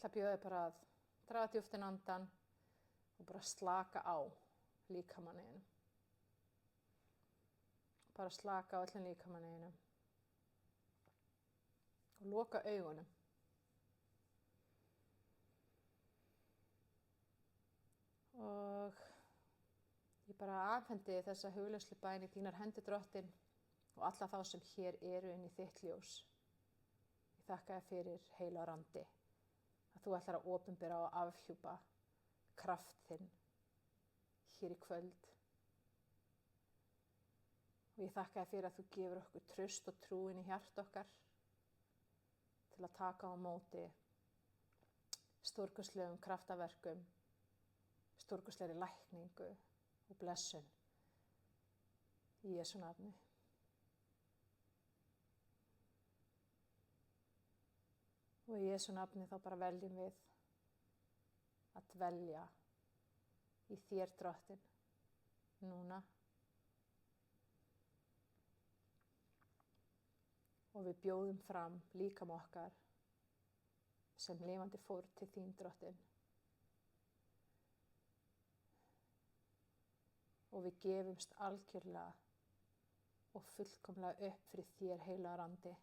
ætla að bjóða þig bara að draga djúpt inn andann og bara slaka á líkamanninum. Bara slaka á öllum líkamanninum og loka augunum. Og ég bara afhendi þessa hugleiðslu bæn í þínar hendur, Drottinn, og alla þá sem hér eru inn í þitt ljós. Ég þakka þér fyrir, heilagur andi, að þú ætlar að opinbera og afhjúpa kraft þinn hér í kvöld. Og ég þakka þér fyrir að þú gefur okkur traust og trú inn í hjarta okkar til að taka á móti stórkostlegum kraftaverkum, stórkostlegri lækningu og blessun í Jesú nafni. Og í Jesú nafni þá bara veljum við að dvelja í þér, Drottinn, núna. Og við bjóðum fram líkama okkar sem lifandi fórn til þín, Drottinn. Og við gefumst algjörlega og fullkomlega upp fyrir þér, heilagur andi.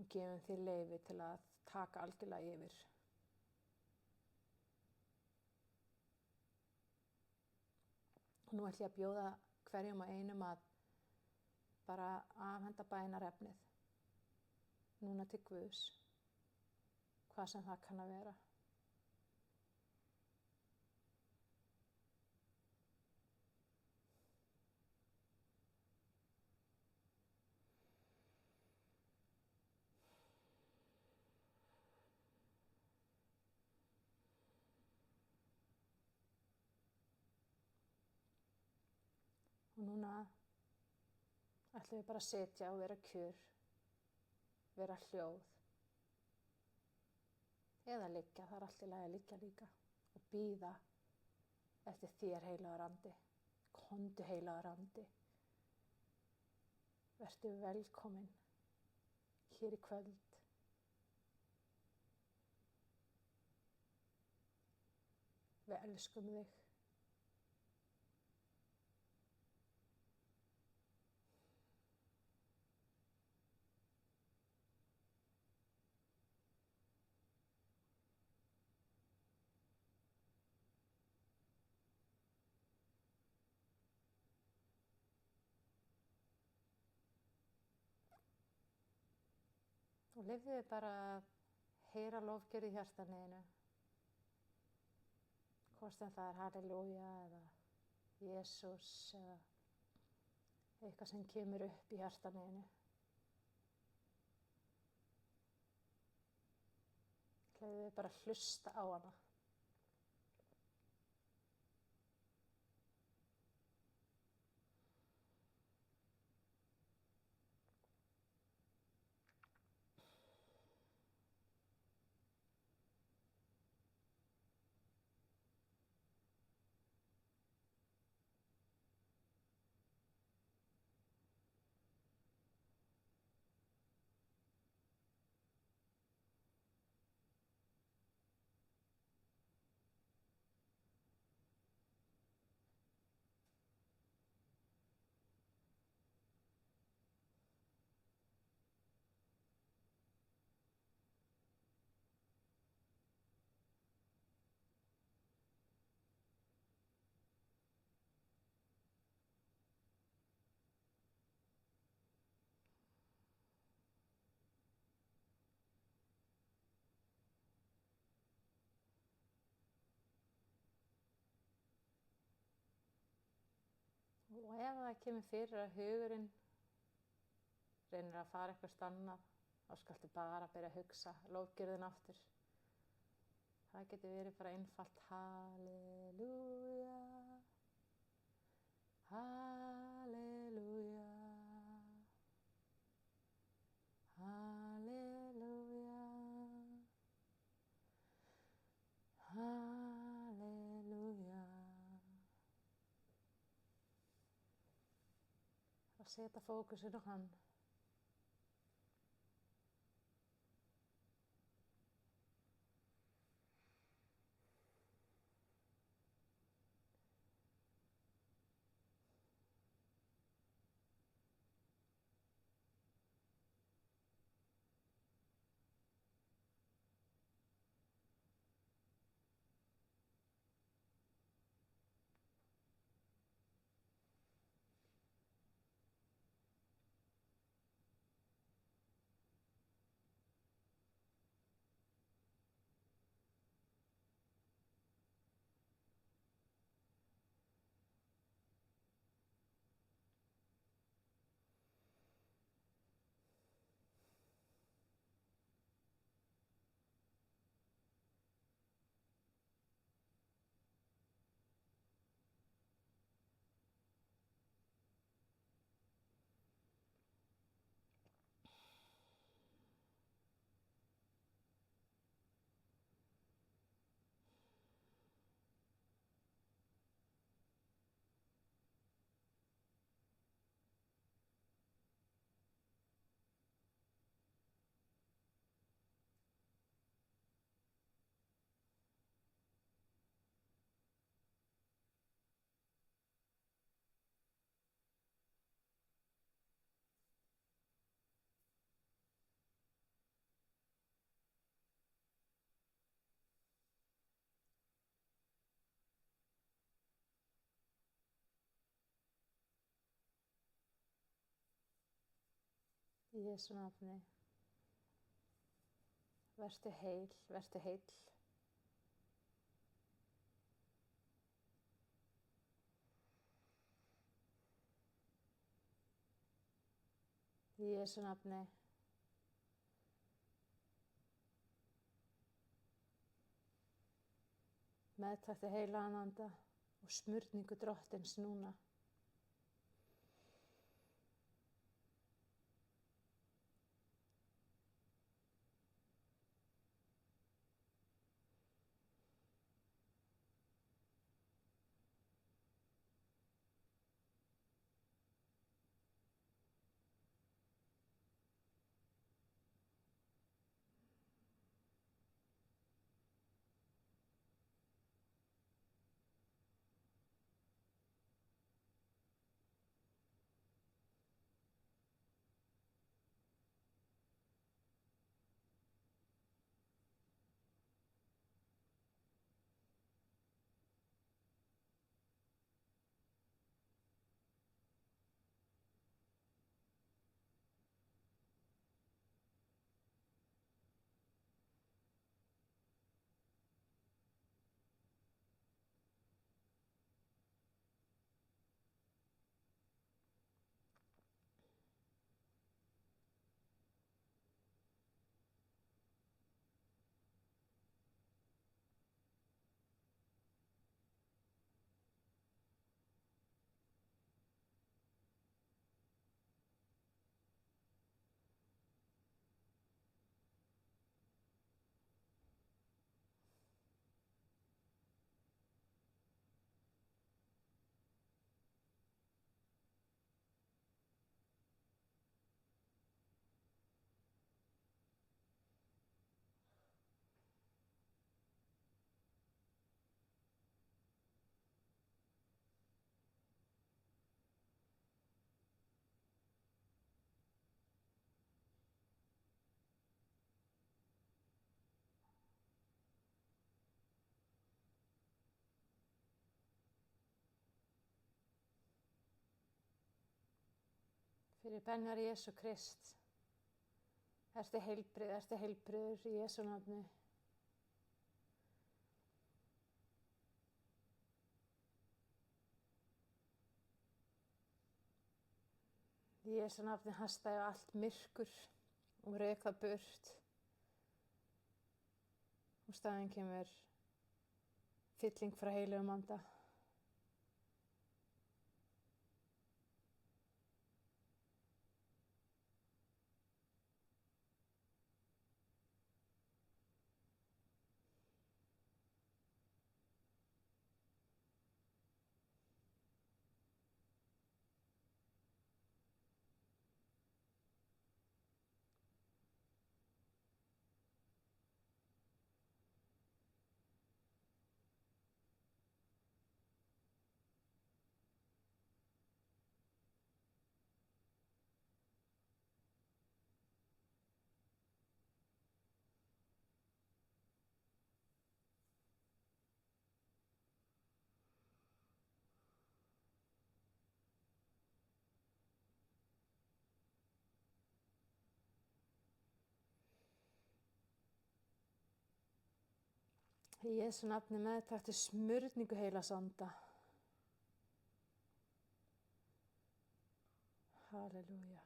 Og gefum þér leyfi til að taka algjörlega yfir. Og nú ætla ég að bjóða hverjum og einum að bara afhenda bænarefnið. Núna til Guðs, hvað sem það kann að vera. Og núna ætlum við bara að sitja og vera kjur, vera hljóð. Eða liggja, það allt í lagi að liggja líka. Og bíða eftir þér, heilagur andi. Komdu, heilagur andi. Vertu velkomin hér í kvöld. Við elskum þig. Og leyfðu þig bara að heyra lofgjörð í hjartanu. Hvort sem það halleluja eða Jesús eða eitthvað sem kemur upp í hjartanu. Leyfðu þig bara að hlusta á hana. Og ef það kemur fyrir að hugurinn reynir að fara eitthvað annað, þá skaltu bara byrja að hugsa lofgjörðina aftur. Það getur verið bara einfalt halleluja, halleluja, halleluja, halleluja. Og setja fókusinn á hann. Í Jesú nafni. Vertu heil, vertu heill. Í Jesú nafni. Meðtaktu heilagan anda og smurningu Drottins núna. Fyrir benjar Jesú Krist. Ertu heilbrigður í Jesú nafni. Í Jesú nafni hasta ég allt myrkur og rek það burt. Og staðinn kemur fylling frá heilugum anda. Í Jesú nafni meðtaktu smurningu heilags anda. Halleluja.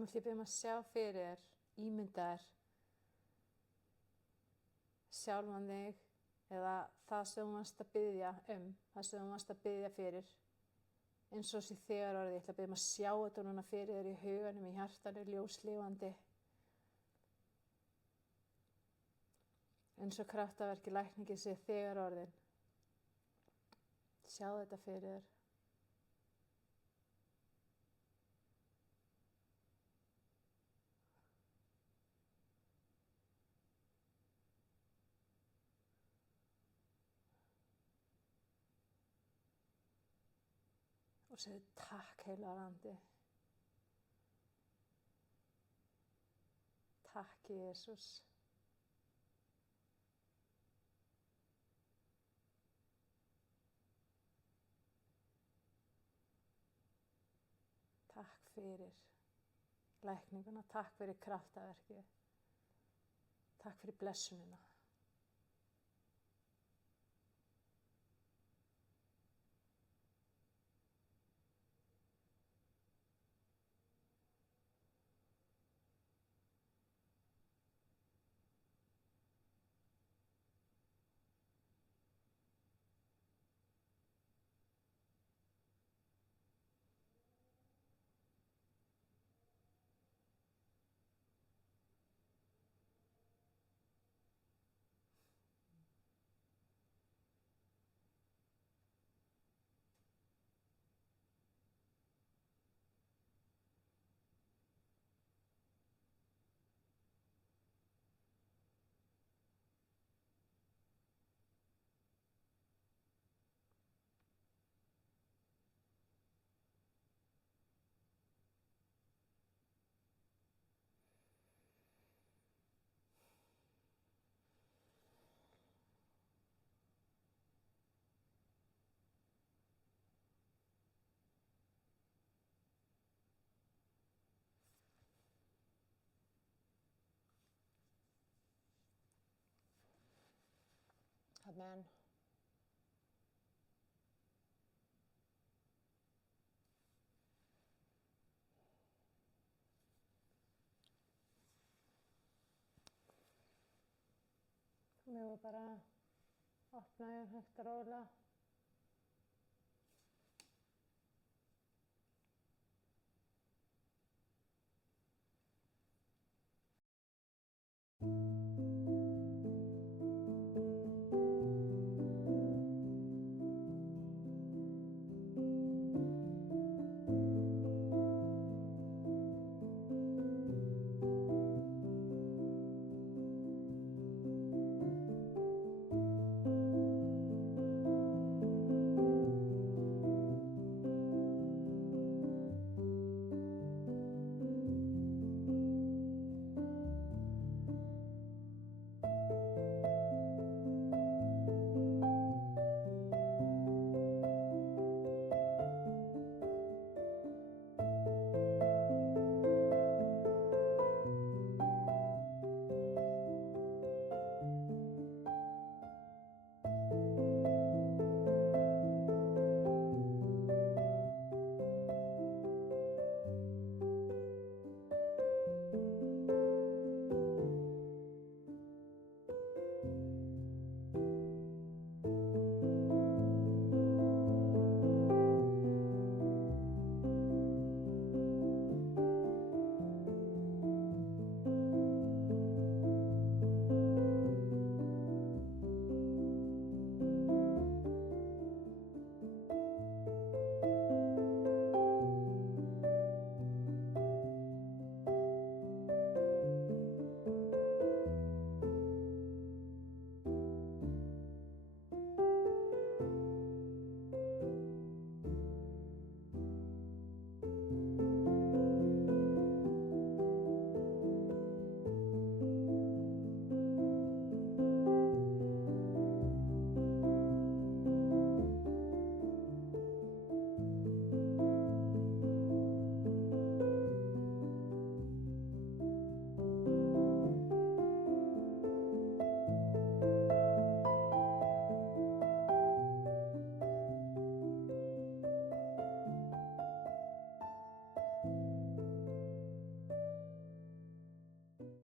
Nú ætlum ég að biðja að sjá fyrir þér, ímynda þér sjálfan þig eða það sem þú varst að biðja það sem þú varst að biðja fyrir. Eins og þessi þegar orðið, ég ætla að biðja að sjá þetta núna fyrir þér í huganum, í hjartanu, ljóslifandi. Eins og kraftaverki lækningi sé þegar orðin. Sjá þetta fyrir þér. Og segðu takk heilagur andi. Takk Jesús. Takk fyrir lækninguna, takk fyrir kraftaverkið, takk fyrir blessunina. Amen. Við vorum bara að opna augun hægt og rólega.